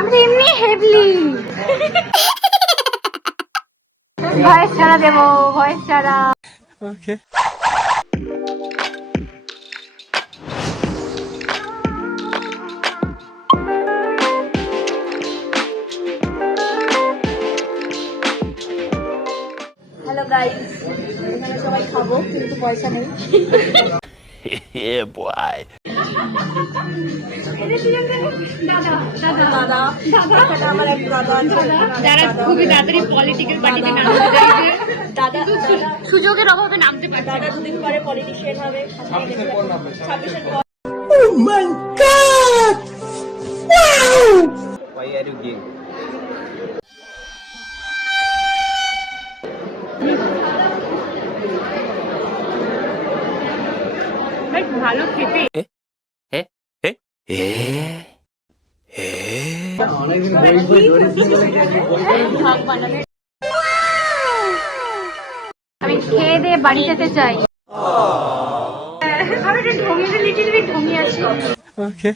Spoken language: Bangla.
আমি এমনি হেভলি ভয়েস ছাড়া দেবো, ভয়েস ছাড়া। ওকে। হ্যালো গাইস, এখানে সবাই খাবো কিন্তু পয়সা নেই। Yeah, boy. দাদা দাদা দাদা দাদা আমার এক দাদা যারা খুবই তাড়াতাড়ি পলিটিক্যাল পার্টিতে নামতে চাইছে, দাদা সুযোগের অভাবে নামতে পারছে। দাদা দুদিন পরে পলিটিশিয়ান হবে, 26-এর পর। Oh my God! Wow! Why are you gay? ভালো খেতে আমি খেয়ে দিয়ে বাড়ি যেতে চাই। আমি একটু ঢঙিয়ে লিটিল বিট ঢঙিয়ে আছি। Okay.